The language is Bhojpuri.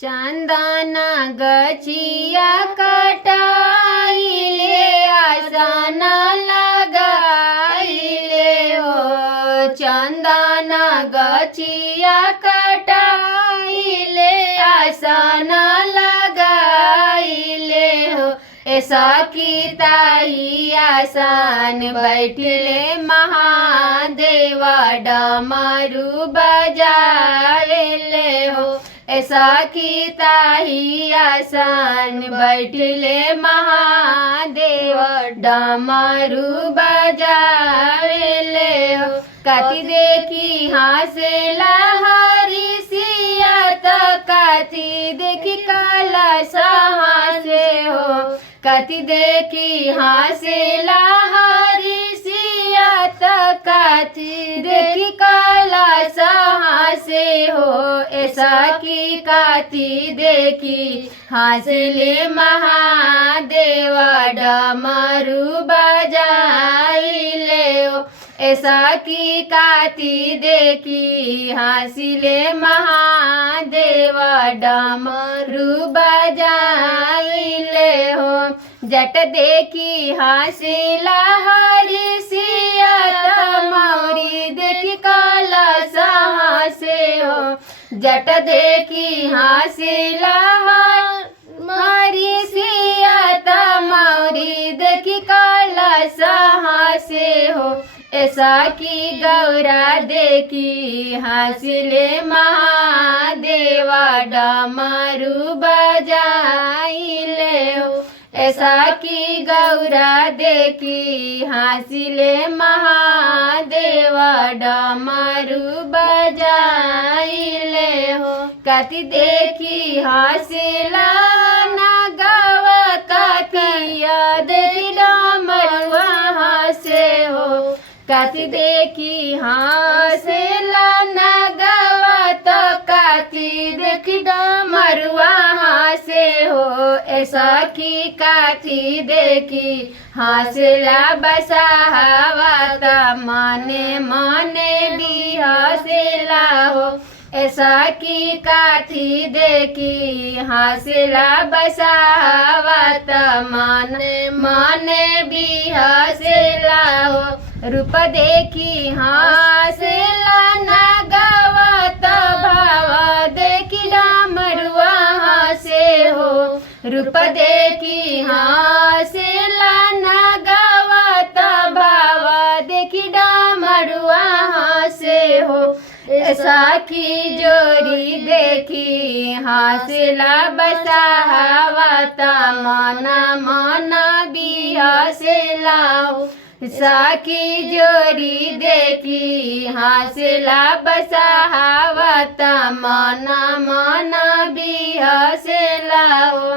चंदना गचिया कटाइले आसन लगाइले हो। चंदना गचिया कटाइले आसन लगाइले हो। ऐसा की ताई आसन बैठले महादेवा डमरू बजाएले हो। ऐसा की ताही आसन बैठले महादेव डमरू बजावेले हो। कति देखी हासेला हरी सिया तो कति देखी कलश हासे हो। कति देखी हासेला हरी सिया तो कति देखी कलश हासे हो। ऐसा की काती देखी हासिले महादेवा डमरू बजाइले हो। ऐसा की काती देखी हासिले महादेवा डमरू बजाइले हो। जट देखी हासिला हरी सिया मौरी देखी कलश हासे हो। जट देखी हासिला हरी सिया मौरी देखी कलश हासे हो। ऐसा की गौरा देखी हासिले महादेवा डमरू बजाइले हो। ऐसा की गौरा देखी हासिले महादेवा डमरू बजाइले हो। कति देखी हासिला नगवा कतिया देखी डमरुआ हासे हो। कति देखी हासिला नगवा तो कति देखी डमरुआ हासे हो। ऐसा की काती देखी हासिला बसावता मने मने भी हासिला हो। ऐसा की काती देखी हासिला बसावता मने मने भी हासिला हो। रूप देखी हासिला नगवत भाव देखी डमरुआ हासे हो। रूप देखी हासिला नगवत भाव देखी डमरुआ हासे हो। ऐसा की जोड़ी देखी हासिला बसावता मना मना भी हासिला हो। साकी जोड़ी देखी हासिला बसावता मना मना भी हासिला हो।